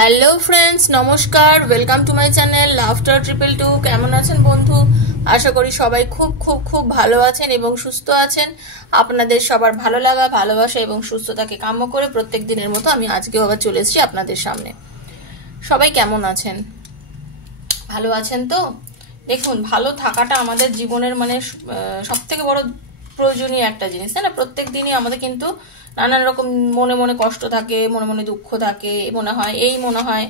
Hello friends, নমস্কার। Welcome to my channel laughter 222। কেমন আছেন বন্ধু? আশা করি সবাই খুব খুব খুব ভালো আছেন এবং সুস্থ আছেন। আপনাদের সবার ভালো লাগা, ভালোবাসা এবং সুস্থতাকে কাম্য করে প্রত্যেক দিনের মতো আমি আজকেও আবার চলে এসেছি আপনাদের সামনে। সবাই কেমন আছেন? ভালো আছেন তো? দেখুন, ভালো থাকাটা আমাদের জীবনের সব থেকে বড় প্রয়োজনীয় একটা জিনিস, তাই না? প্রত্যেক দিনই আমাদের কিন্তু নানান রকম মনে মনে কষ্ট থাকে, মনে মনে দুঃখ থাকে। মনে হয়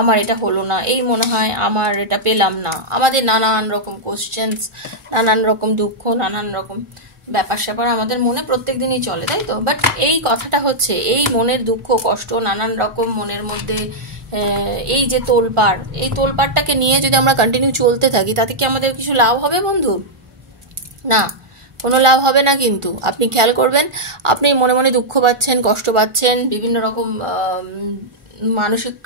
আমার এটা হলো না, এই মনে হয় আমার এটা পেলাম না। আমাদের নানান রকম কোশ্চেন্স, নানান রকম দুঃখ, নানান রকম ব্যাপার স্যাপার আমাদের মনে প্রত্যেক দিনই চলে, তাই তো? বাট এই কথাটা হচ্ছে, এই মনের দুঃখ কষ্ট, নানান রকম মনের মধ্যে এই যে তোলপাড়, এই তোলপাড়টাকে নিয়ে যদি আমরা কন্টিনিউ চলতে থাকি, তাতে কি আমাদের কিছু লাভ হবে বন্ধু? না, কোনো লাভ হবে না। কিন্তু আপনি খেয়াল করবেন, আপনি মনে মনে দুঃখ পাচ্ছেন, কষ্ট পাচ্ছেন, বিভিন্ন রকম মানসিক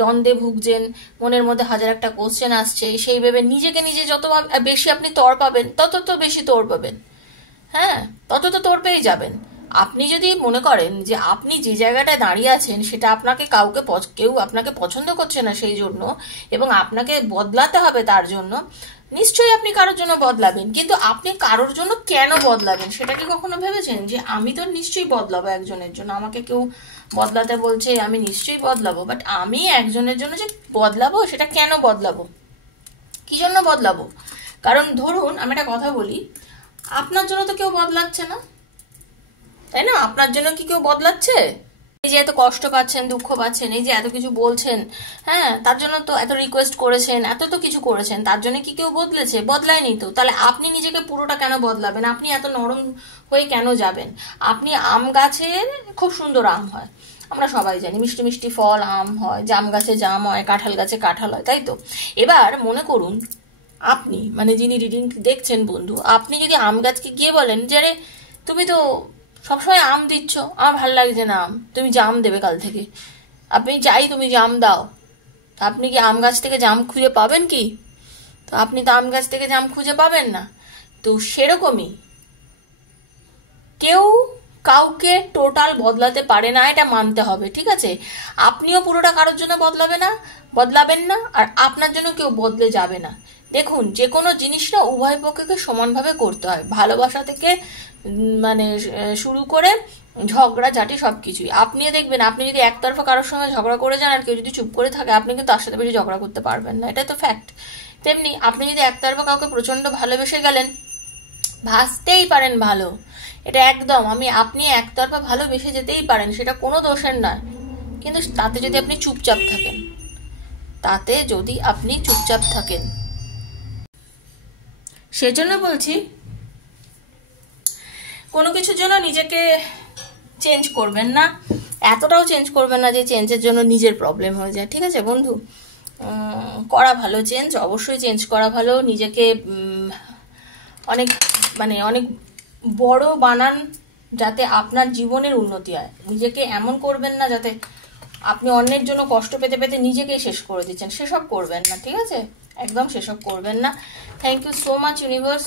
দ্বন্দ্বে ভুগছেন, মনের মধ্যে হাজার একটা কোশ্চেন আসছে। সেই ভেবে নিজেকে নিজে যত বেশি আপনি তড় পাবেন, তত তো বেশি তোড় পাবেন। হ্যাঁ, তত তো তোড় পেয়ে যাবেন। আপনি যদি মনে করেন যে আপনি যে জায়গাটায় দাঁড়িয়ে আছেন সেটা আপনাকে কেউ আপনাকে পছন্দ করছে না সেই জন্য, এবং আপনাকে বদলাতে হবে তার জন্য, নিশ্চয়ই আপনি কারোর জন্য বদলাবেন। কিন্তু আপনি কারোর জন্য কেন বদলাবেন সেটা কি কখনো ভেবেছেন? যে আমি তো নিশ্চয়ই বদলাবো একজনের জন্য, আমাকে কেউ বদলাতে বলছে, আমি নিশ্চয়ই বদলাবো। বাট আমি একজনের জন্য যে বদলাবো, সেটা কেন বদলাবো, কি জন্য বদলাবো? কারণ ধরুন আমি একটা কথা বলি, আপনার জন্য তো কেউ বদলাচ্ছে না, তাই না? আপনার জন্য কি কেউ বদলাচ্ছে? এই যে এত কষ্ট পাচ্ছেন, দুঃখ পাচ্ছেন, এই যে এত কিছু বলছেন, হ্যাঁ, তার জন্য তো এত রিকোয়েস্ট করেছেন, এত তো কিছু করেছেন, তার জন্য কি কেউ বদলেছে? বদলায়নি তো। তাহলে আপনি নিজেকে পুরোটা কেন বদলাবেন? আপনি এত নরম হয়ে কেন যাবেন? আপনি আম গাছে খুব সুন্দর আম হয়, আমরা সবাই জানি, মিষ্টি মিষ্টি ফল আম হয়, জাম গাছে জাম হয়, কাঁঠাল গাছে কাঁঠাল হয়, তাই তো? এবার মনে করুন, আপনি যিনি রিডিং দেখছেন বন্ধু, আপনি যদি আম গাছকে গিয়ে বলেন যে আরে তুমি তো সবসময় আম দিচ্ছ, আমার ভাল লাগছে না আম, তুমি জাম দেবে কাল থেকে, আপনি চাই তুমি জাম দাও, আপনি কি আম গাছ থেকে জাম খুঁজে পাবেন কি? তো আপনি তো আম গাছ থেকে জাম খুঁজে পাবেন না। তো সেরকমই কেউ কাউকে টোটাল বদলাতে পারে না, এটা মানতে হবে, ঠিক আছে? আপনিও পুরোটা কারোর জন্য বদলাবেন না, আর আপনার জন্য কেউ বদলে যাবে না। দেখুন, যে কোনো জিনিসটা উভয় পক্ষকে সমানভাবে করতে হয়, ভালোবাসা থেকে শুরু করে ঝগড়াঝাটি সবকিছুই। আপনিও দেখবেন, আপনি যদি একতরফা কারোর সঙ্গে ঝগড়া করে যান আর কেউ যদি চুপ করে থাকে, আপনি কিন্তু তার সাথে বেশি ঝগড়া করতে পারবেন না, এটা তো ফ্যাক্ট। তেমনি আপনি যদি একতরফা কাউকে প্রচন্ড ভালোবেসে গেলেন, ভাসতেই পারেন ভালো, এটা একদম, আপনি একতরফা ভালোবেসে যেতেই পারেন, সেটা কোনো দোষের নয়। কিন্তু তাতে যদি আপনি চুপচাপ থাকেন, সেজন্য বলছি, কোনো কিছুর জন্য নিজেকে চেঞ্জ করবেন না, এতটাও চেঞ্জ করবেন না যে চেঞ্জের জন্য নিজের প্রবলেম হয়ে যায়, ঠিক আছে বন্ধু? করা ভালো চেঞ্জ, অবশ্যই চেঞ্জ করা ভালো। নিজেকে অনেক অনেক বড় বানান, যাতে আপনার জীবনের উন্নতি হয়। নিজেকে এমন করবেন না যাতে আপনি অন্যের জন্য কষ্ট পেতে পেতে নিজেকেই শেষ করে দিচ্ছেন, সেসব করবেন না, ঠিক আছে? একদম সেসব করবেন না। Thank you so much universe.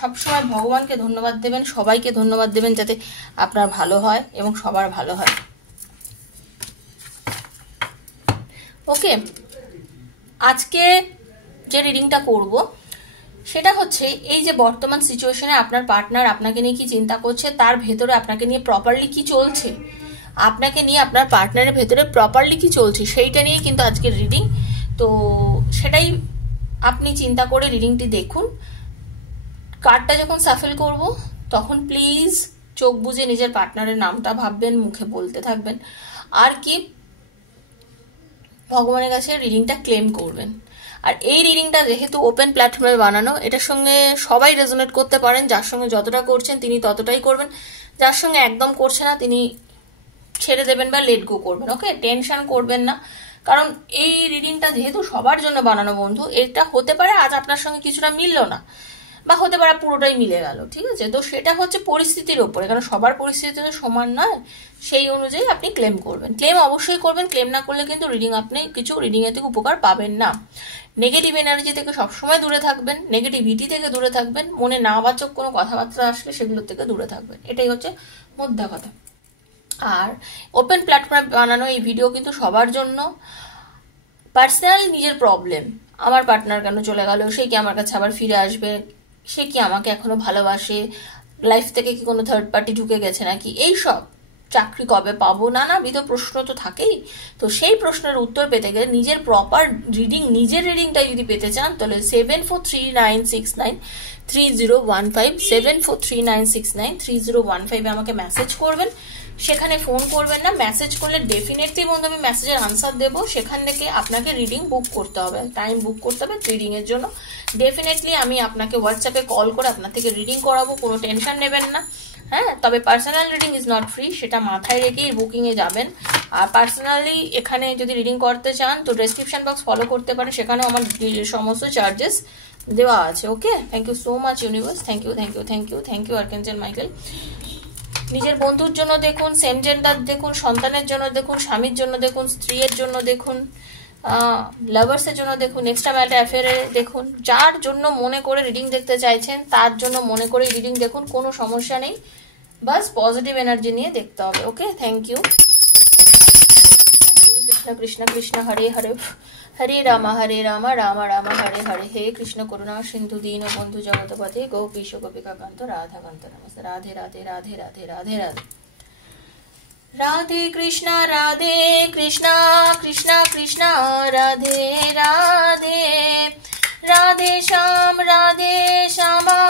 সবসময় ভগবানকে ধন্যবাদ দেবেন, সবাইকে ধন্যবাদ দেবেন, যাতে আপনার ভালো হয় এবং সবার ভালো হয়। ওকে, আজকে যে রিডিংটা করব সেটা হচ্ছে, এই যে বর্তমান সিচুয়েশনে আপনার পার্টনার আপনাকে নিয়ে কি চিন্তা করছে, তার ভেতরে আপনাকে নিয়ে প্রপারলি কি চলছে, আপনাকে নিয়ে আপনার পার্টনারের ভেতরে প্রপারলি কি চলছে, সেইটা নিয়ে কিন্তু আজকের রিডিং। তো সেটাই আপনি চিন্তা করে রিডিংটি দেখুন। কার্ডটা যখন সাফেল করব, তখন প্লিজ চোখ বুজে নিজের পার্টনারের নামটা ভাববেন, মুখে বলতে থাকবেন, আর কি ভগবানের কাছে রিডিংটা ক্লেম করবেন। আর এই রিডিংটা যেহেতু ওপেন প্ল্যাটফর্মে বানানো, এটার সঙ্গে সবাই রেজোনেট করতে পারেন। যার সঙ্গে যতটা করছেন তিনি ততটাই করবেন, যার সঙ্গে একদম করছে না তিনি ছেড়ে দেবেন বা লেট গো করবেন। ওকে, টেনশন করবেন না, কারণ এই রিডিংটা যেহেতু সবার জন্য বানানো বন্ধু, এটা হতে পারে আজ আপনার সঙ্গে কিছুটা মিললো না, বা হতে পারে পুরোটাই মিলে গেল, ঠিক আছে? তো সেটা হচ্ছে পরিস্থিতির ওপরে, কারণ সবার পরিস্থিতি তো সমান নয়। সেই অনুযায়ী আপনি ক্লেম করবেন, ক্লেম অবশ্যই করবেন। ক্লেম না করলে কিন্তু আপনি কিছু রিডিং এর থেকে উপকার পাবেন না। নেগেটিভ এনার্জি থেকে সবসময় দূরে থাকবেন, নেগেটিভিটি থেকে দূরে থাকবেন, মনে নাবাচক কোনো কথাবার্তা আসলে সেগুলোর থেকে দূরে থাকবেন, এটাই হচ্ছে মোদ্দা কথা। আর ওপেন প্ল্যাটফর্মে বানানো এই ভিডিও কিন্তু সবার জন্য। পার্সোনাল নিজের প্রবলেম, আমার পার্টনার কেন চলে গেল, সে কি আমার কাছে আবার ফিরে আসবে, সে কি আমাকে এখনো ভালোবাসে, লাইফ থেকে কি কোনো থার্ড পার্টি ঢুকে গেছে নাকি, এই সব, চাকরি কবে পাবো, নানাবিধ প্রশ্ন তো থাকেই। তো সেই প্রশ্নের উত্তর পেতে গেলে নিজের প্রপার রিডিং, নিজের রিডিংটাই যদি পেতে চান তাহলে 7439693015 7439693015 আমাকে মেসেজ করবেন। সেখানে ফোন করবেন না, মেসেজ করলে ডেফিনেটলি বন্ধু আমি মেসেজের আনসার দেবো। সেখান থেকে আপনাকে রিডিং বুক করতে হবে, টাইম বুক করতে হবে রিডিং এর জন্য। ডেফিনেটলি আমি আপনাকে হোয়াটসঅ্যাপে কল করে আপনার থেকে রিডিং করাবো, কোনো টেনশন নেবেন না। হ্যাঁ, তবে personal reading is not free, সেটা মাথায় রেখেই বুকিং এ যাবেন। আর পার্সোনালি এখানে যদি রিডিং করতে চান তো ডেসক্রিপশন বক্স ফলো করতে পারেন, সেখানেও আমার সমস্ত চার্জেস দেওয়া আছে। Okay, thank you so much universe, thank you thank you thank you thank you archangel Michael. নিজের বন্ধুর জন্য দেখুন, সেম জেন্ডার দেখুন, সন্তানের জন্য দেখুন, স্বামীর জন্য দেখুন, স্ত্রীর জন্য দেখুন, লাভার্সের জন্য দেখুন, এক্সট্রা ম্যারিটাল অ্যাফেয়ারে দেখুন, যার জন্য মনে করে রিডিং দেখতে চাইছেন তার জন্য মনে করে রিডিং দেখুন, কোনো সমস্যা নেই, বাস পজিটিভ এনার্জি নিয়ে দেখতে হবে। ওকে, থ্যাংক ইউ। কৃষ্ণ কৃষ্ণ কৃষ্ণ হরে হরে, হরে রাম রাম রাম হরে হরে, হে কৃষ্ণ করুণা সিন্ধু দীন বন্ধু জগৎপতে গোপীশ গোপিকা কান্ত রাধা কান্ত নমস্তে। রাধে রাধে রাধে রাধে রাধে রাধে। রাধে কৃষ্ণ কৃষ্ণ কৃষ্ণ রাধে রাধে, রাধে শ্যামা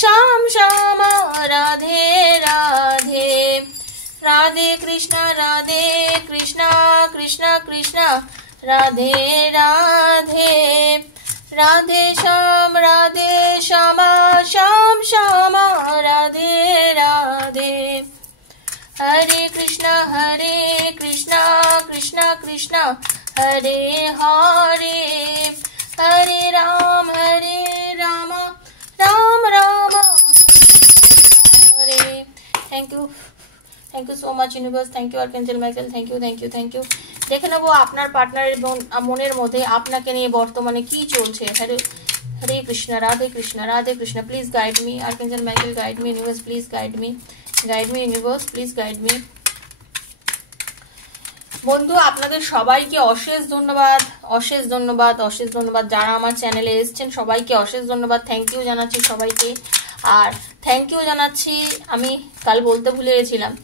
শ্যাম শ্যামা রাধে রাধে। রাধে কৃষ্ণ কৃষ্ণ কৃষ্ণ রাধে রাধে, রাধে শ্যামা শ্যাম শ্যামা রাধে রাধে। হরে কৃষ্ণ কৃষ্ণ কৃষ্ণ হরে হরে, হরে Ram Ram Ram Hare. Thank you so much universe, thank you archangel Michael, thank you thank you thank you. দেখে নেবো আপনার পার্টনারের মনের মধ্যে আপনাকে নিয়ে বর্তমানে কি চলছে। Hare Hare Krishna Radhe Krishna, please guide me archangel Michael, guide me universe, please guide me universe, please guide me. বন্ধু আপনাদের সবাইকে অশেষ ধন্যবাদ, অশেষ ধন্যবাদ, অশেষ ধন্যবাদ। যারা আমার চ্যানেলে এসেছেন সবাইকে অশেষ ধন্যবাদ, থ্যাংক ইউ জানাচ্ছি সবাইকে। আর থ্যাংক ইউ জানাচ্ছি, আমি কাল বলতে ভুলে গেছিলাম,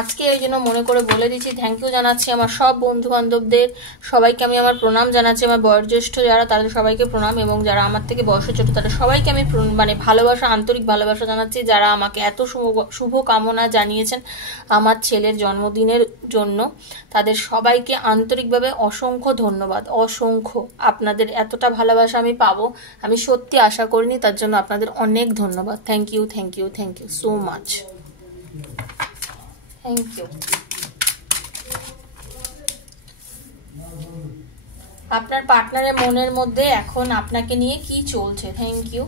আজকে এই জন্য মনে করে বলে দিচ্ছি, থ্যাংক ইউ জানাচ্ছি আমার সব বন্ধু বান্ধবদের, সবাইকে আমি আমার প্রণাম জানাচ্ছি। আমার বয়োজ্যেষ্ঠ যারা তাদের সবাইকে প্রণাম, এবং যারা আমার থেকে বয়সে ছোট তাদের সবাইকে আমি মানে ভালোবাসা, আন্তরিক ভালোবাসা জানাচ্ছি। যারা আমাকে এত শুভ কামনা জানিয়েছেন আমার ছেলের জন্মদিনের জন্য, তাদের সবাইকে আন্তরিকভাবে অসংখ্য ধন্যবাদ, অসংখ্য। আপনাদের এতটা ভালোবাসা আমি পাবো আমি সত্যি আশা করিনি, তার জন্য আপনাদের অনেক ধন্যবাদ। Thank you so much, thank you. আপনার পার্টনারের মনের মধ্যে এখন আপনাকে নিয়ে কি চলছে? Thank you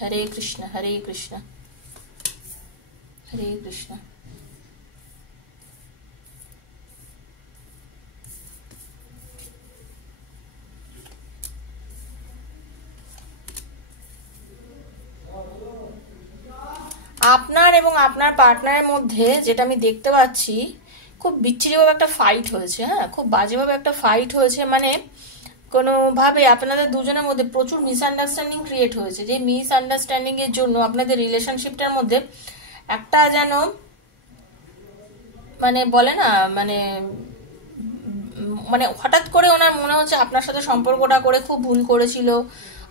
Hare Krishna Hare Krishna. আপনার এবং আপনার পার্টনারের মধ্যে যেটা আমি দেখতে পাচ্ছি, খুব বিচ্ছিরিভাবে একটা ফাইট হয়েছে। হ্যাঁ, খুব বাজেভাবে একটা ফাইট হয়েছে, মানে কোনোভাবে আপনাদের দুজনের মধ্যে প্রচুর মিসআন্ডারস্ট্যান্ডিং ক্রিয়েট হয়েছে। যে মিসআন্ডারস্ট্যান্ডিং এর জন্য আপনাদের রিলেশনশিপটার মধ্যে একটা যেন মানে বলে না, মানে হঠাৎ করে ওনার মনে হচ্ছে আপনার সাথে সম্পর্কটা করে খুব ভুল করেছিল,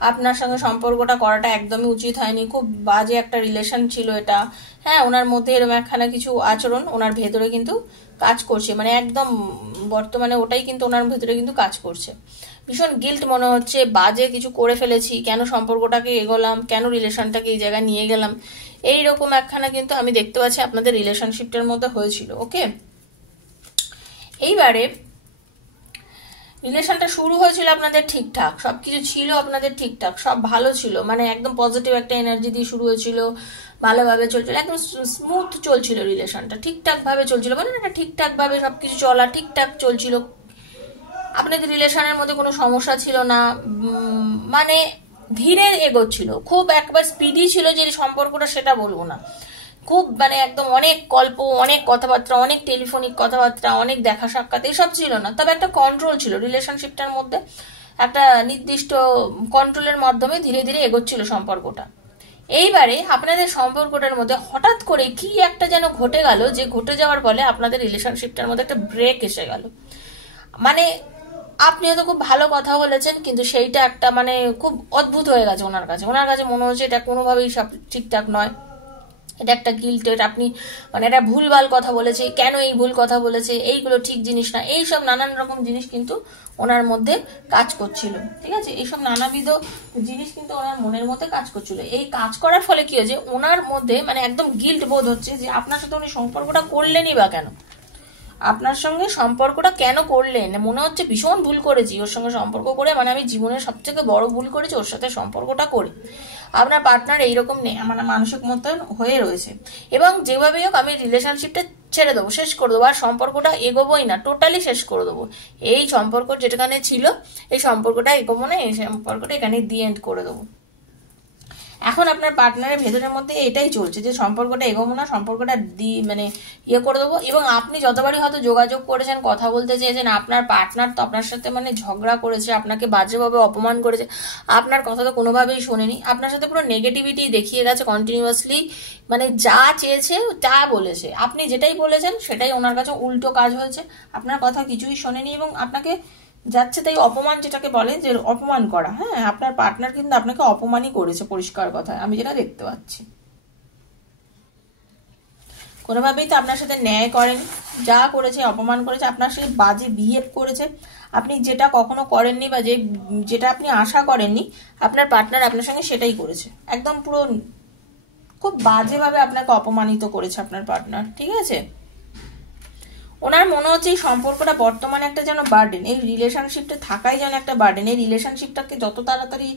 আপনার সঙ্গে সম্পর্কটা করাটা একদমই উচিত হয়নি, খুব বাজে একটা রিলেশন ছিল এটা। হ্যাঁ, ওনার মধ্যে এরকম একখানা কিছু আচরণ ওনার ভেতরে কিন্তু কাজ করছে, মানে একদম বর্তমানে ওটাই কিন্তু ওনার ভেতরে কিন্তু কাজ করছে। ভীষণ গিল্ট মনে হচ্ছে, বাজে কিছু করে ফেলেছি, কেন সম্পর্কটাকে এগোলাম, কেন রিলেশনটাকে এই জায়গায় নিয়ে গেলাম, এইরকম একখানা কিন্তু আমি দেখতে পাচ্ছি আপনাদের রিলেশনশিপটার মধ্যে হয়েছিল। ওকে, এইবারে রিলেশনটা শুরু হয়েছিল আপনাদের ঠিকঠাক, সবকিছু ছিল আপনাদের ঠিকঠাক, সব ভালো ছিল, মানে একদম পজিটিভ একটা এনার্জি দিয়ে শুরু হয়েছিল, ভালোভাবে চলছিল, একদম স্মুথ চলছিল রিলেশনটা, ঠিকঠাক ভাবে চলছিল, মানে একটা ঠিকঠাক ভাবে সবকিছু চলা ঠিকঠাক চলছিল, আপনাদের রিলেশনের মধ্যে কোনো সমস্যা ছিল না, মানে ধীরে এগোচ্ছিল, খুব একবার স্পিডি ছিল যে সম্পর্কটা সেটা বলবো না, খুব মানে একদম অনেক গল্প, অনেক কথাবার্তা, অনেক টেলিফোনিক কথাবার্তা, অনেক দেখা সাক্ষাৎ এসব ছিল না, তবে একটা কন্ট্রোল ছিল রিলেশনশিপটার মধ্যে, একটা নির্দিষ্ট কন্ট্রোলের মাধ্যমে ধীরে ধীরে এগোচ্ছিল সম্পর্কটা। এইবারে আপনাদের সম্পর্কটার মধ্যে হঠাৎ করে কি একটা যেন ঘটে গেল, যে ঘটে যাওয়ার ফলে আপনাদের রিলেশনশিপটার মধ্যে একটা ব্রেক এসে গেল। মানে আপনি হয়তো খুব ভালো কথা বলেছেন, কিন্তু সেইটা একটা মানে খুব অদ্ভুত হয়ে গেছে ওনার কাছে, ওনার কাছে মনে হচ্ছে এটা কোনোভাবেই সব ঠিকঠাক নয়, এটা একটা গিল্ট, এটা আপনি মানে এটা ভুলভাল কথা বলেছে, কেন এই ভুল কথা বলেছে, এইগুলো ঠিক জিনিস না, এইসব নানান রকম জিনিস কিন্তু ওনার মধ্যে কাজ করছিল, ঠিক আছে, এইসব নানাবিধ জিনিস কিন্তু ওনার মনের মধ্যে কাজ করছিল। এই কাজ করার ফলে কি হয়েছে, ওনার মধ্যে মানে একদম গিল্ট বোধ হচ্ছে যে আপনার সাথে উনি সম্পর্কটা করলেনই বা কেন, আপনার সঙ্গে সম্পর্কটা কেন করলেন, মনে হচ্ছে ভীষণ ভুল করেছি ওর সঙ্গে সম্পর্ক করে, মানে আমি জীবনের সবথেকে বড় ভুল করেছি ওর সাথে সম্পর্কটা করে। আপনার পার্টনার এইরকম নেই মানে মানসিক মতন হয়ে রয়েছে, এবং যেভাবেই হোক আমি রিলেশনশিপটা ছেড়ে দেবো, শেষ করে দেবো, আর সম্পর্কটা এগোবোই না, টোটালি শেষ করে দেবো, এই সম্পর্ক যেটাখানে ছিল এই সম্পর্কটা এগোবো না, এই সম্পর্কটা এখানে দিয়ে এন্ড করে দেবো। এখন আপনার পার্টনারের ভেতরের মধ্যে এটাই চলছে যে সম্পর্কটা এগোবো না, সম্পর্কটা মানে ইয়ে করে দেবো, এবং আপনি যতবারই হয়তো যোগাযোগ করেছেন, কথা বলতে চেয়েছেন, আপনার পার্টনার তো আপনার সাথে মানে ঝগড়া করেছে, আপনাকে বাজেভাবে অপমান করেছে, আপনার কথা তো কোনোভাবেই শোনেনি, আপনার সাথে পুরো নেগেটিভিটি দেখিয়ে গেছে কন্টিনিউয়াসলি, মানে যা চেয়েছে তা বলেছে, আপনি যেটাই বলেছেন সেটাই ওনার কাছে উল্টো কাজ হয়েছে, আপনার কথা কিছুই শোনেনি এবং আপনাকে যাচ্ছে তাই অপমান, যেটাকে বলে যে অপমান করা, হ্যাঁ আপনার পার্টনার কিন্তু আপনাকে অপমানই করেছে, পরিষ্কার কথা আমি যেটা দেখতে পাচ্ছি, কোনোভাবেই তো আপনার সাথে ন্যায় করেনি, যা করেছে অপমান করেছে, আপনার সাথে বাজে বিহেভ করেছে, আপনি যেটা কখনো করেননি বা যেটা আপনি আশা করেননি, আপনার পার্টনার আপনার সঙ্গে সেটাই করেছে, একদম পুরো খুব বাজেভাবে আপনাকে অপমানিত করেছে আপনার পার্টনার, ঠিক আছে। ওনার মনে হচ্ছে এই সম্পর্কটা বর্তমানে একটা যেন বার্ডেন, এই রিলেশনশিপটা থাকাই যেন একটা বার্ডেন, এই রিলেশনশিপটাকে যত তাড়াতাড়ি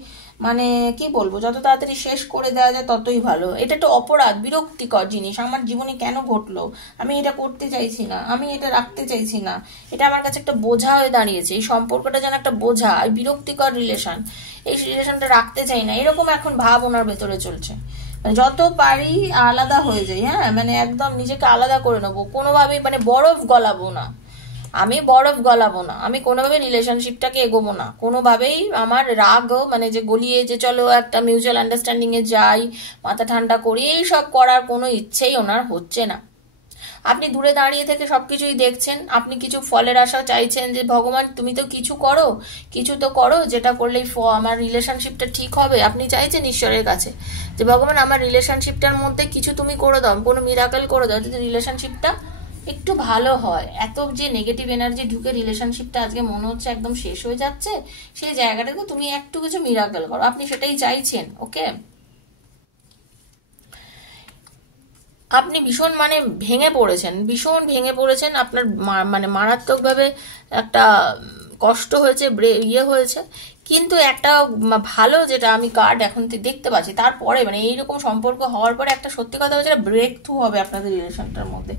মানে কি বলবো, যত তাড়াতাড়ি শেষ করে দেওয়া যায় ততই ভালো, এটা একটা অপরাধ, বিরক্তিকর জিনিস, আমার জীবনে কেন ঘটলো, আমি এটা করতে চাইছি না, আমি এটা রাখতে চাইছি না, এটা আমার কাছে একটা বোঝা হয়ে দাঁড়িয়েছে, এই সম্পর্কটা যেন একটা বোঝা, এই বিরক্তিকর রিলেশন, এই রিলেশনটা রাখতে চাই না, এরকম এখন ভাব ওনার ভেতরে চলছে, যত পারি আলাদা হয়ে যাই, হ্যাঁ মানে একদম নিজেকে আলাদা করে নেবো, কোনোভাবেই মানে বরফ গলাবো না, আমি বরফ গলাবো না, আমি কোনোভাবে রিলেশনশিপটাকে এগোবো না, কোনোভাবেই আমার রাগ মানে যে গলিয়ে যে চলো একটা মিউচুয়াল আন্ডারস্ট্যান্ডিং এ যাই, মাথা ঠান্ডা করি, এইসব করার কোনো ইচ্ছেই ওনার হচ্ছে না। আপনি দূরে দাঁড়িয়ে থেকে সবকিছুই দেখছেন, আপনি কিছু ফলের আশা চাইছেন যে ভগবান তুমি তো কিছু করো, কিছু তো করো যেটা করলেই আমার রিলেশনশিপটা ঠিক হবে, আপনি চাইছেন ঈশ্বরের কাছে যে ভগবান আমার রিলেশনশিপটার মধ্যে কিছু তুমি করে দাও, কোনো মিরাকেল করে দাও যাতে রিলেশনশিপটা একটু ভালো হয়, এত যে নেগেটিভ এনার্জি ঢুকে রিলেশনশিপটা আজকে মনে হচ্ছে একদম শেষ হয়ে যাচ্ছে, সেই জায়গাটাকে তুমি একটু কিছু মিরাকেল করো, আপনি সেটাই চাইছেন, ওকে। আপনি ভীষণ মানে ভেঙে পড়েছেন, ভীষণ ভেঙে পড়েছেন, আপনার মানে মারাত্মকভাবে একটা কষ্ট হয়েছে, ইয়ে হয়েছে, কিন্তু একটা ভালো যেটা আমি কার্ড এখন দেখতে পাচ্ছি, তারপরে মানে এইরকম সম্পর্ক হওয়ার পরে একটা সত্যি কথা হচ্ছে ব্রেক থ্রু হবে আপনাদের রিলেশনটার মধ্যে,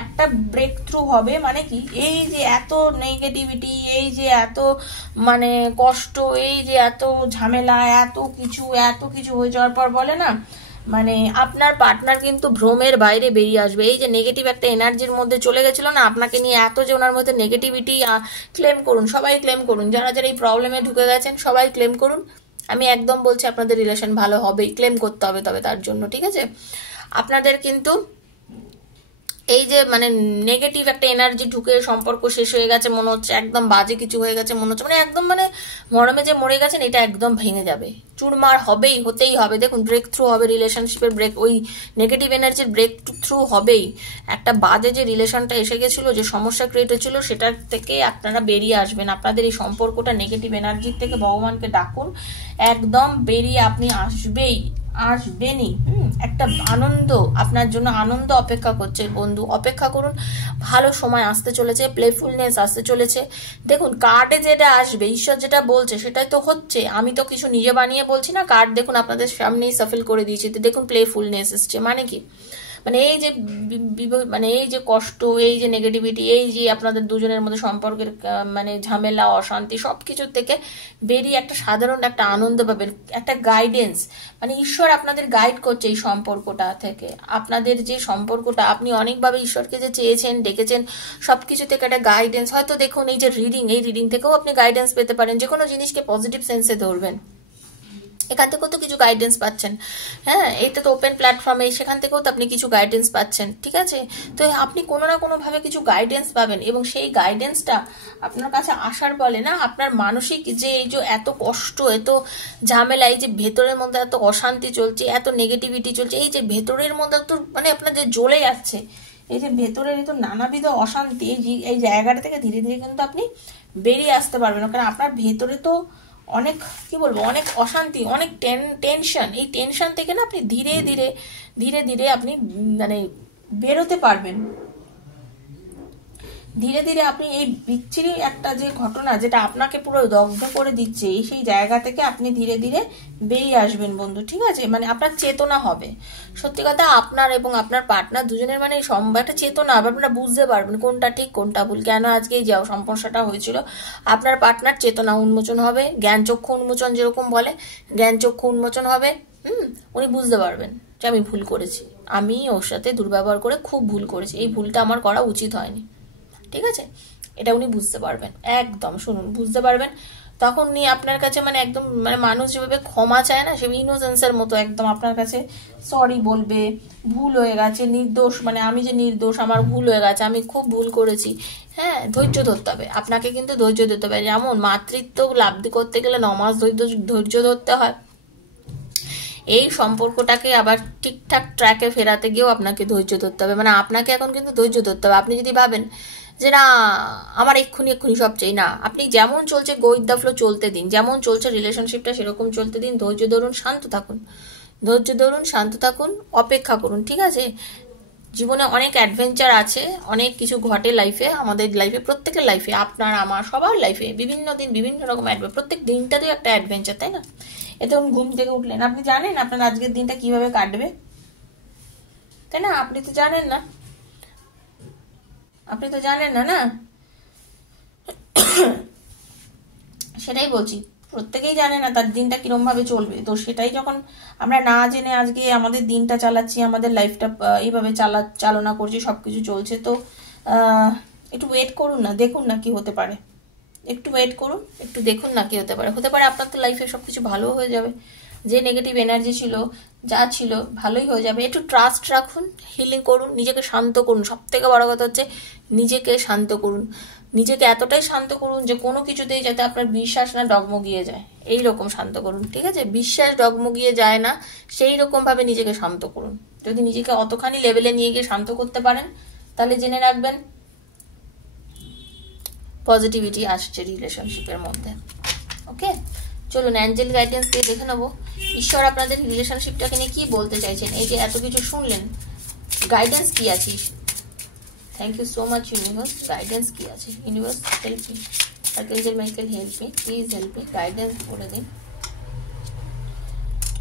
একটা ব্রেক থ্রু হবে, মানে কি এই যে এত নেগেটিভিটি, এই যে এত মানে কষ্ট, এই যে এত ঝামেলা, এত কিছু হয়ে যাওয়ার পর বলে না মানে আপনার পার্টনার কিন্তু ভ্রমের বাইরে বেরিয়ে আসবে, এই যে নেগেটিভ একটা এনার্জির মধ্যে চলে গেছিল না আপনাকে নিয়ে, এত যে ওনার মধ্যে নেগেটিভিটি, ক্লেম করুন, সবাই ক্লেম করুন, যারা যারা এই প্রবলেমে ঢুকে গেছেন সবাই ক্লেম করুন, আমি একদম বলছি আপনাদের রিলেশন ভালো হবেই, ক্লেম করতে হবে তবে তার জন্য, ঠিক আছে। আপনাদের কিন্তু এই যে মানে নেগেটিভ একটা এনার্জি ঢুকে সম্পর্ক শেষ হয়ে গেছে মনে হচ্ছে, একদম বাজে কিছু হয়ে গেছে মনে হচ্ছে, মানে একদম মানে মরমে যে মরে গেছেন এটা একদম ভেঙে যাবে, চুরমার হবেই, হতেই হবে, দেখুন ব্রেক থ্রু হবে রিলেশনশিপের, ব্রেক ওই নেগেটিভ এনার্জির ব্রেক থ্রু হবেই, একটা বাজে যে রিলেশনটা এসে গেছিল, যে সমস্যা ক্রিয়েট হচ্ছিল সেটার থেকে আপনারা বেরিয়ে আসবেন, আপনাদের এই সম্পর্কটা নেগেটিভ এনার্জির থেকে ভগবানকে ডাকুন, একদম বেরিয়ে আপনি আসবেই, আসবেনই। একটা আনন্দ, আপনার জন্য আনন্দ অপেক্ষা করছে বন্ধু, অপেক্ষা করুন। ভালো সময় আসতে চলেছে, প্লেফুলনেস আসতে চলেছে। দেখুন কার্ডে যেটা আসবে, ঈশ্বর যেটা বলছে সেটাই তো হচ্ছে, আমি তো কিছু নিজে বানিয়ে বলছি না। কার্ড দেখুন আপনাদের সামনেই সাফল করে দিয়েছি, তো দেখুন প্লেফুলনেস এসছে। মানে কি, মানে এই যে মানে এই যে কষ্ট, এই যে নেগেটিভিটি, এই যে আপনাদের দুজনের মধ্যে সম্পর্কের মানে ঝামেলা, অশান্তি, সবকিছুর থেকে বেরিয়ে একটা সাধারণ একটা আনন্দ পাবেন, একটা গাইডেন্স। মানে ঈশ্বর আপনাদের গাইড করছে এই সম্পর্কটা থেকে। আপনাদের যে সম্পর্কটা, আপনি অনেকভাবে ঈশ্বরকে যে চেয়েছেন, ডেকেছেন, সবকিছু থেকে একটা গাইডেন্স। হয়তো দেখুন এই যে রিডিং, এই রিডিং থেকেও আপনি গাইডেন্স পেতে পারেন। যে কোনো জিনিসকে পজিটিভ সেন্সে ধরবেন, এখান থেকেও তো কিছু গাইডেন্স পাচ্ছেন। হ্যাঁ, এইটা তো ওপেন প্ল্যাটফর্মে, সেখান থেকেও তো আপনি কিছু গাইডেন্স পাচ্ছেন। ঠিক আছে, তো আপনি কোনো না কোনোভাবে কিছু গাইডেন্স পাবেন, এবং সেই গাইডেন্সটা আপনার কাছে আসার বলে না, আপনার মানসিক যে এই যে এত কষ্ট, এত ঝামেলা, এই যে ভেতরের মধ্যে এত অশান্তি চলছে, এত নেগেটিভিটি চলছে, এই যে ভেতরের মধ্যে তো মানে আপনার যে জ্বলে যাচ্ছে, এই যে ভেতরের তো নানাবিধ অশান্তি, এই জায়গাটা থেকে ধীরে ধীরে কিন্তু আপনি বেরিয়ে আসতে পারবেন। কারণ আপনার ভেতরে তো অনেক, কি বলবো, অনেক অশান্তি, অনেক টেনশন। এই টেনশন থেকে না আপনি ধীরে ধীরে ধীরে ধীরে আপনি মানে বেরোতে পারবেন। ধীরে ধীরে আপনি এই বিচ্ছিরি একটা যে ঘটনা, যেটা আপনাকে পুরো দগ্ধ করে দিচ্ছে, সেই জায়গা থেকে আপনি ধীরে ধীরে বেরিয়ে আসবেন বন্ধু। ঠিক আছে, মানে আপনার চেতনা হবে। সত্যি কথা, আপনার এবং আপনার পার্টনার দুজনের মানে একটা চেতনা হবে। আপনারা বুঝতে পারবেন কোনটা ঠিক কোনটা ভুল, কেন আজকে এই যাও সমস্যাটা হয়েছিল। আপনার পার্টনার চেতনা উন্মোচন হবে, জ্ঞান চক্ষু উন্মোচন যেরকম বলে, জ্ঞান চক্ষু উন্মোচন হবে। উনি বুঝতে পারবেন যে আমি ভুল করেছি, আমি ওর সাথে দুর্ব্যবহার করে খুব ভুল করেছি, এই ভুলটা আমার করা উচিত হয়নি। ঠিক আছে, এটা উনি বুঝতে পারবেন, একদম শুনুন বুঝতে পারবেন। তখন উনি আপনার কাছে মানে একদম মানে মানুষ যেভাবে ক্ষমা চায় না, সে ইনোসেন্সের মতো একদম আপনার কাছে সরি বলবে, ভুল হয়ে গেছে, নির্দোষ, মানে আমি যে নির্দোষ, আমার ভুল হয়ে গেছে, আমি খুব ভুল করেছি। হ্যাঁ, ধৈর্য ধরতে হবে আপনাকে, কিন্তু ধৈর্য ধরতে হবে। যেমন মাতৃত্ব লাব্ধি করতে গেলে 9 মাস ধৈর্য ধরতে হয়, এই সম্পর্কটাকে আবার ঠিকঠাক ট্র্যাকে ফেরাতে গিয়েও আপনাকে ধৈর্য ধরতে হবে। মানে আপনাকে এখন কিন্তু ধৈর্য ধরতে হবে। আপনি যদি ভাবেন যে না আমার এক্ষুনি সব চাই, না, আপনি যেমন চলছে গো উইথ দ্য ফ্লো চলতে দিন, যেমন চলছে রিলেশনশিপটা সেরকম চলতে দিন। ধৈর্য ধরুন, শান্ত থাকুন, ধৈর্য ধরুন, শান্ত থাকুন, অপেক্ষা করুন। ঠিক আছে, জীবনে অনেক অ্যাডভেঞ্চার আছে, অনেক কিছু ঘটে লাইফে, আমাদের লাইফে, প্রত্যেকের লাইফে, আপনার আমার সবার লাইফে বিভিন্ন দিন বিভিন্ন রকম অ্যাডভেঞ্চার, প্রত্যেক দিনটাতেই একটা অ্যাডভেঞ্চার, তাই না? এতে ঘুম থেকে উঠলেন, আপনি জানেন আপনার আজকের দিনটা কিভাবে কাটবে, তাই না? আপনি তো জানেন না, আপনি তো জানেন না, না? সেটাই বলছি, প্রত্যেকেই জানে না তার দিনটা কিরম ভাবে চলবে। তো সেটাই যখন আমরা না জেনে আজকে আমাদের দিনটা চালাচ্ছি, আমাদের লাইফটা এইভাবে চালনা করছি, সবকিছু চলছে, তো একটু ওয়েট করুন না, দেখুন না কি হতে পারে। একটু ওয়েট করুন, একটু দেখুন না কি হতে পারে। হতে পারে আপনার তো লাইফে সবকিছু ভালো হয়ে যাবে, যে নেগেটিভ এনার্জি ছিল, যা ছিল, ভালোই হয়ে যাবে। একটু ট্রাস্ট রাখুন, হিলিং করুন, নিজেকে শান্ত করুন। সব থেকে বড় কথা হচ্ছে নিজেকে শান্ত করুন, নিজেকে এতটাই শান্ত করুন যে কোনো কিছুতেই যাতে আপনার বিশ্বাস না ডগমগিয়ে যায়, এই রকম শান্ত করুন। ঠিক আছে, বিশ্বাস ডগমগিয়ে যায় না, সেই রকম ভাবে নিজেকে শান্ত করুন। যদি নিজেকে অতখানি লেভেলে নিয়ে গিয়ে শান্ত করতে পারেন, তাহলে জেনে রাখবেন পজিটিভিটি আসছে রিলেশনশিপের মধ্যে। ওকে, চলুন অ্যাঞ্জেল গাইডেন্স দিয়ে দেখে নেবো ঈশ্বর আপনাদের রিলেশনশিপটাকে নিয়ে কি বলতে চাইছেন। এই যে এত কিছু শুনলেন, গাইডেন্স কি আছে? Thank you so much universe. Guidance কি আছে? Universe help me, archangel Michael help me, please help me, guidance বলে দিন।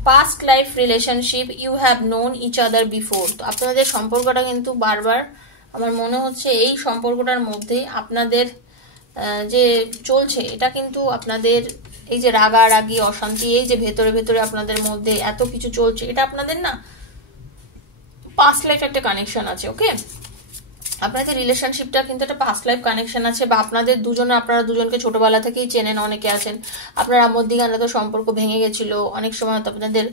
Past life relationship, you have known each other before. তো আপনাদের সম্পর্কটা কিন্তু বারবার আমার মনে হচ্ছে এই সম্পর্কটার মধ্যে আপনাদের যে চলছে, এটা কিন্তু আপনাদের এই যে রাগারাগি, অশান্তি, এই যে ভেতরে ভেতরে আপনাদের মধ্যে এত কিছু চলছে, এটা আপনাদের না পাস্ট লাইফ একটা কানেকশন আছে। ওকে, আপনাদের রিলেশনশিপটা কিন্তু একটা পাস্ট লাইফ কানেকশন আছে, বা আপনাদের আপনারা দুজনকে ছোটবেলা থেকেই চেনেন, অনেকে আছেন আপনারা মধ্যিখানে তো সম্পর্ক ভেঙে গেছিল, অনেক সময় তো আপনাদের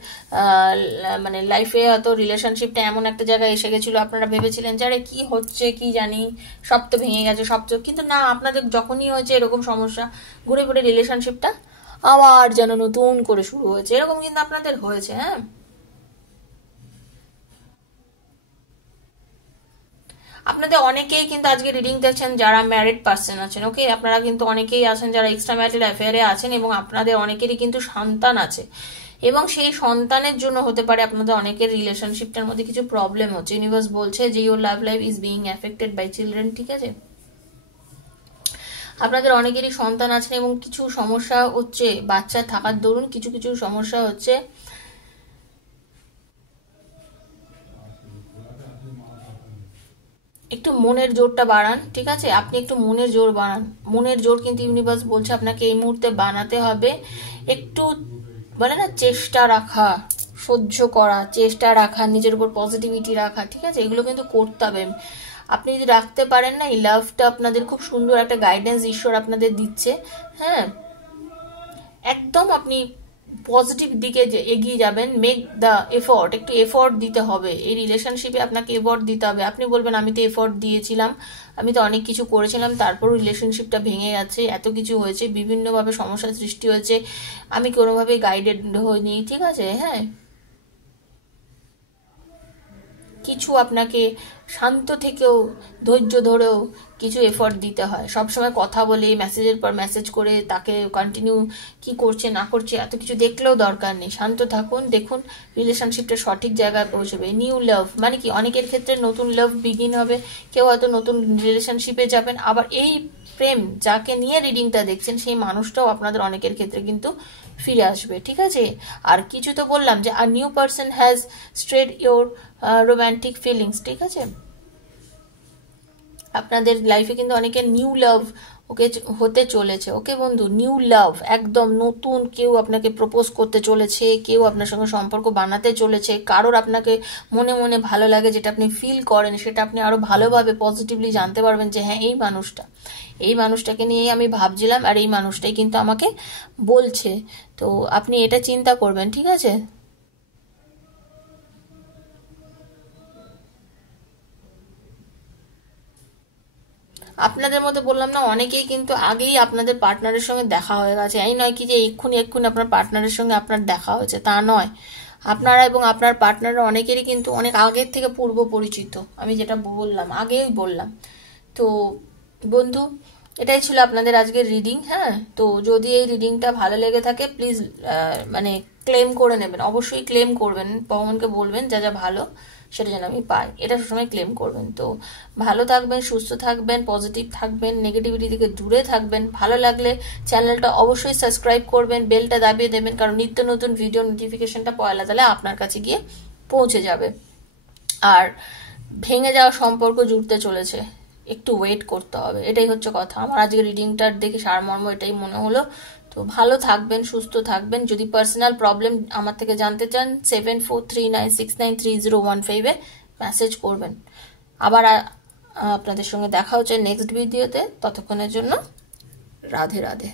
মানে লাইফে হয়তো রিলেশনশিপটা এমন একটা জায়গায় এসে গেছিল, আপনারা ভেবেছিলেন যে আরে কি হচ্ছে কি জানি, সব তো ভেঙে গেছে, সব তো, কিন্তু না, আপনাদের যখনই হয়েছে এরকম সমস্যা, ঘুরে ঘুরে রিলেশনশিপটা আবার যেন নতুন করে শুরু হয়েছে, এরকম কিন্তু আপনাদের হয়েছে। হ্যাঁ, আপনাদের অনেকেই কিন্তু আজকে রিডিং দেখছেন যারা ম্যারিড পার্সন আছেন। ওকে, আপনারা কিন্তু অনেকেই আছেন যারা এক্সট্রা ম্যারিটাল অ্যাফেয়ারে আছেন, এবং আপনাদের অনেকেরই কিন্তু সন্তান আছে, এবং সেই সন্তানের জন্য হতে পারে আপনাদের অনেকের রিলেশনশিপটার মধ্যে কিছু প্রবলেম হচ্ছে। ইউনিভার্স বলছে যে your love life is being affected by children, ঠিক আছে? আপনাদের অনেকেরই সন্তান আছেন এবং কিছু সমস্যা হচ্ছে বাচ্চা থাকার দরুন, কিছু কিছু সমস্যা হচ্ছে। একটু মনের জোরটা বাড়ান, ঠিক আছে? আপনি একটু মনের জোর বাড়ান। মনের জোর কিন্তু ইউনিভার্স বলছে আপনাকে এই মুহূর্তে বানাতে হবে। একটু বলে না চেষ্টা রাখা, সহ্য করা, চেষ্টা রাখা, নিজের উপর পজিটিভিটি রাখা, ঠিক আছে? এগুলো কিন্তু করতে হবে। আপনি যদি রাখতে পারেন না, এই লাভটা আপনাদের খুব সুন্দর একটা গাইডেন্স ঈশ্বর আপনাদের দিচ্ছে। হ্যাঁ, একদম আপনি পজিটিভ দিকে যে এগিয়ে যাবেন। মেক দ্য এফোর্ট, একটু এফোর্ট দিতে হবে এই রিলেশনশিপে, আপনাকে এফোর্ট দিতে হবে। আপনি বলবেন আমি তো এফোর্ট দিয়েছিলাম, আমি তো অনেক কিছু করেছিলাম, তারপর রিলেশনশিপটা ভেঙে গেছে, এত কিছু হয়েছে, বিভিন্নভাবে সমস্যার সৃষ্টি হয়েছে, আমি কোনোভাবেই গাইডেড হইনি, ঠিক আছে? হ্যাঁ, কিছু আপনাকে শান্ত থেকেও ধৈর্য ধরেও কিছু এফোর্ট দিতে হয়। সবসময় কথা বলে মেসেজের পর মেসেজ করে তাকে কন্টিনিউ কি করছে না করছে এত কিছু দেখলেও দরকার নেই। শান্ত থাকুন, দেখুন রিলেশনশিপটা সঠিক জায়গায় পৌঁছবে। নিউ লাভ মানে কি, অনেকের ক্ষেত্রে নতুন লাভ বিগিন হবে, কেউ হয়তো নতুন রিলেশনশিপে যাবেন। আবার এই প্রেম যাকে নিয়ে রিডিংটা দেখছেন সেই মানুষটাও আপনাদের অনেকের ক্ষেত্রে কিন্তু ফিরে আসবে, ঠিক আছে? আর কিছু তো বললাম যে a new person has stirred your romantic feelings, ঠিক আছে? আপনাদের লাইফে কিন্তু অনেকের নিউ লাভ ওকে হতে চলেছে। ওকে বন্ধু, নিউ লাভ, একদম নতুন কেউ আপনাকে প্রপোজ করতে চলেছে, কেউ আপনার সঙ্গে সম্পর্ক বানাতে চলেছে। কারোর আপনাকে মনে মনে ভালো লাগে, যেটা আপনি ফিল করেন সেটা আপনি আরো ভালোভাবে পজিটিভলি জানতে পারবেন যে হ্যাঁ এই মানুষটাকে নিয়েই আমি ভাবছিলাম আর এই মানুষটাই কিন্তু আমাকে বলছে। তো আপনি এটা চিন্তা করবেন, ঠিক আছে? আপনাদের মধ্যে বললাম না, অনেকেই কিন্তু আগেই আপনাদের পার্টনারের সঙ্গে দেখা হয়ে গেছে। এই নয় কি যে এক্ষুনি আপনার পার্টনারের সঙ্গে আপনার দেখা হয়েছে, তা নয়। আপনারা এবং আপনার পার্টনার অনেকেরই কিন্তু অনেক আগের থেকে পূর্ব পরিচিত, আমি যেটা বললাম আগেই বললাম। তো বন্ধু, এটাই ছিল আপনাদের আজকের রিডিং। হ্যাঁ, তো যদি এই রিডিংটা ভালো লেগে থাকে প্লিজ মানে ক্লেম করে নেবেন, অবশ্যই ক্লেম করবেন, ভগবানকে বলবেন যা যা ভালো সেটা যেন আমি পাই, এটা সবসময় ক্লেম করবেন। তো ভালো থাকবেন, সুস্থ থাকবেন, পজিটিভ থাকবেন, নেগেটিভিটি থেকে দূরে থাকবেন। ভালো লাগলে চ্যানেলটা অবশ্যই সাবস্ক্রাইব করবেন, বেলটা দাবিয়ে দেবেন, কারণ নিত্য নতুন ভিডিও নোটিফিকেশনটা পয়লা তাহলে আপনার কাছে গিয়ে পৌঁছে যাবে। আর ভেঙে যাওয়া সম্পর্ক জুড়তে চলেছে, একটু ওয়েট করতে হবে, এটাই হচ্ছে কথা। আমার আজকে রিডিংটার দেখে সারমর্ম এটাই মনে হলো। তো ভালো থাকবেন, সুস্থ থাকবেন। যদি পার্সোনাল প্রবলেম আমার থেকে জানতে চান 7439693015-এ মেসেজ করবেন। আবার আপনাদের সঙ্গে দেখা হচ্ছে নেক্সট ভিডিওতে। ততক্ষণের জন্য রাধে রাধে।